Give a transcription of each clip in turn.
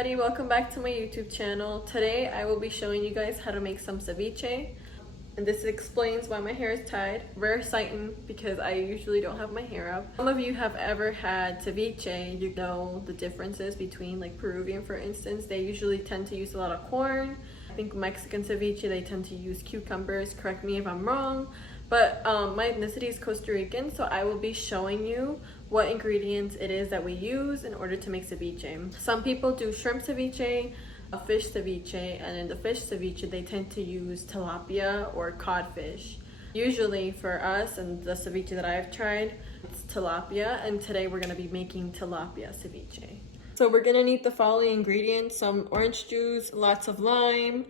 everybody, welcome back to my YouTube channel. Today I will be showing you guys how to make some ceviche, and this explains why my hair is tied. Rare sighting because I usually don't have my hair up. Some of you have ever had ceviche, you know the differences between like Peruvian, for instance. They usually tend to use a lot of corn. I think Mexican ceviche, they tend to use cucumbers. Correct me if I'm wrong, but my ethnicity is Costa Rican, so I will be showing you what ingredients it is that we use in order to make ceviche. Some people do shrimp ceviche, a fish ceviche, and in the fish ceviche they tend to use tilapia or codfish. Usually for us and the ceviche that I've tried, it's tilapia, and today we're gonna be making tilapia ceviche. So we're gonna need the following ingredients: some orange juice, lots of lime,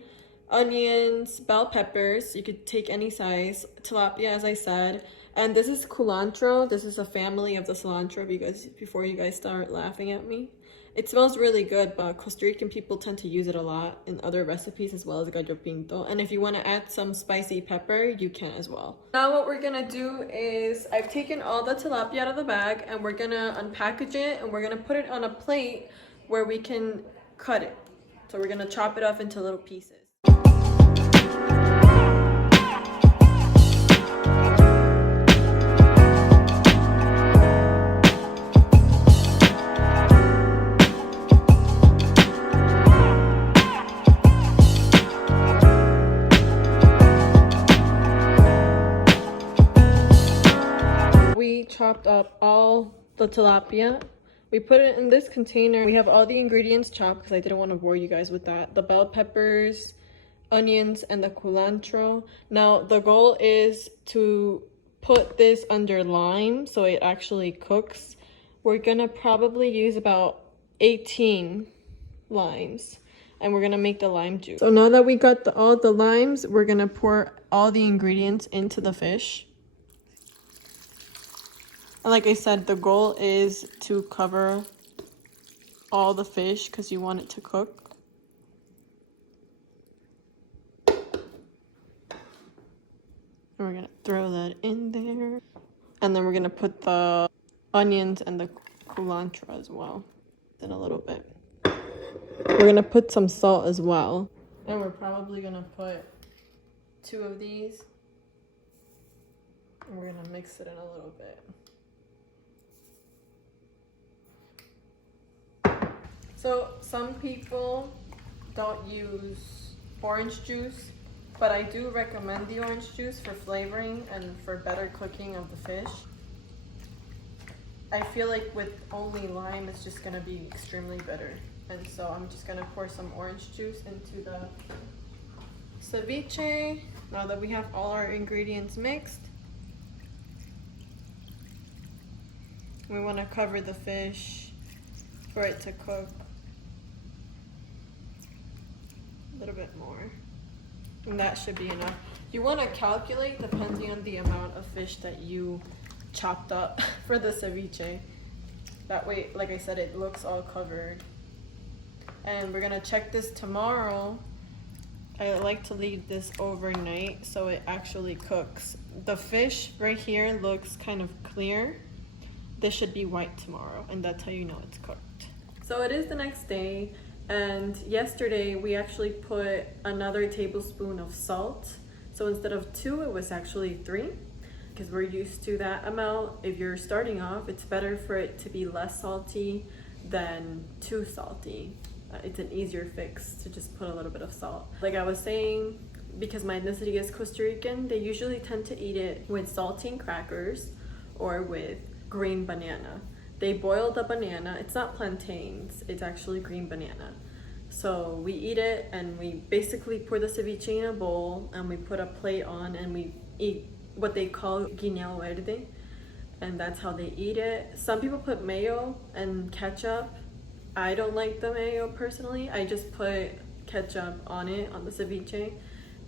onions, bell peppers, you could take any size, tilapia as I said, and this is culantro. This is a family of the cilantro before you guys start laughing at me. It smells really good, but Costa Rican people tend to use it a lot in other recipes as well as gallo pinto. And if you want to add some spicy pepper, you can as well. Now what we're gonna do is I've taken all the tilapia out of the bag and we're gonna unpackage it and we're gonna put it on a plate where we can cut it. So we're gonna chop it up into little pieces. We chopped up all the tilapia. We put it in this container. We have all the ingredients chopped because I didn't want to bore you guys with that. The bell peppers, onions, and the culantro. Now the goal is to put this under lime so it actually cooks. We're gonna probably use about 18 limes and we're gonna make the lime juice. So now that we got all the limes, we're gonna pour all the ingredients into the fish. And like I said, the goal is to cover all the fish because you want it to cook. And we're gonna throw that in there. And then we're gonna put the onions and the culantro as well in a little bit. We're gonna put some salt as well. And we're probably gonna put 2 of these. And we're gonna mix it in a little bit. So some people don't use orange juice, but I do recommend the orange juice for flavoring and for better cooking of the fish. I feel like with only lime, it's just gonna be extremely bitter. And so I'm just gonna pour some orange juice into the ceviche. Now that we have all our ingredients mixed, we wanna cover the fish for it to cook. A little bit more, and that should be enough. You want to calculate depending on the amount of fish that you chopped up for the ceviche. That way, like I said, it looks all covered. And we're gonna check this tomorrow. I like to leave this overnight so it actually cooks. The fish right here looks kind of clear. This should be white tomorrow, and that's how you know it's cooked. So it is the next day. And yesterday we actually put another tablespoon of salt. So instead of 2, it was actually 3 because we're used to that amount. If you're starting off, it's better for it to be less salty than too salty. It's an easier fix to just put a little bit of salt. Like I was saying, because my ethnicity is Costa Rican, they usually tend to eat it with saltine crackers or with green banana. They boil the banana. It's not plantains, it's actually green banana. So we eat it and we basically pour the ceviche in a bowl and we put a plate on and we eat what they call guineo verde. And that's how they eat it. Some people put mayo and ketchup. I don't like the mayo personally. I just put ketchup on it, on the ceviche,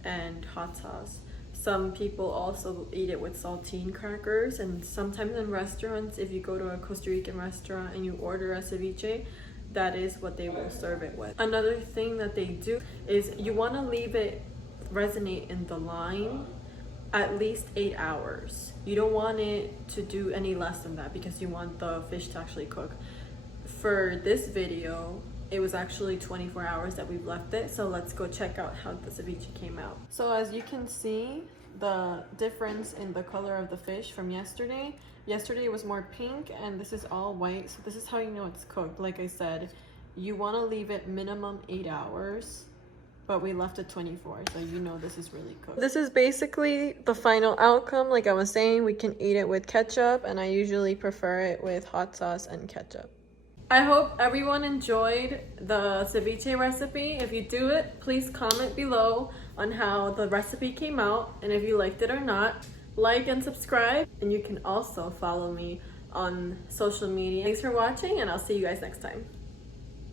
and hot sauce. Some people also eat it with saltine crackers, and sometimes in restaurants, if you go to a Costa Rican restaurant and you order a ceviche, that is what they will serve it with. Another thing that they do is you want to leave it resonate in the lime at least 8 hours. You don't want it to do any less than that because you want the fish to actually cook. For this video, it was actually 24 hours that we've left it. So let's go check out how the ceviche came out. So as you can see, the difference in the color of the fish from yesterday. Yesterday it was more pink and this is all white. So this is how you know it's cooked. Like I said, you want to leave it minimum 8 hours, but we left it 24, so you know this is really cooked. This is basically the final outcome. Like I was saying, we can eat it with ketchup, and I usually prefer it with hot sauce and ketchup. I hope everyone enjoyed the ceviche recipe. If you do it, please comment below on how the recipe came out, and if you liked it or not. Like and subscribe, and you can also follow me on social media. Thanks for watching, and I'll see you guys next time.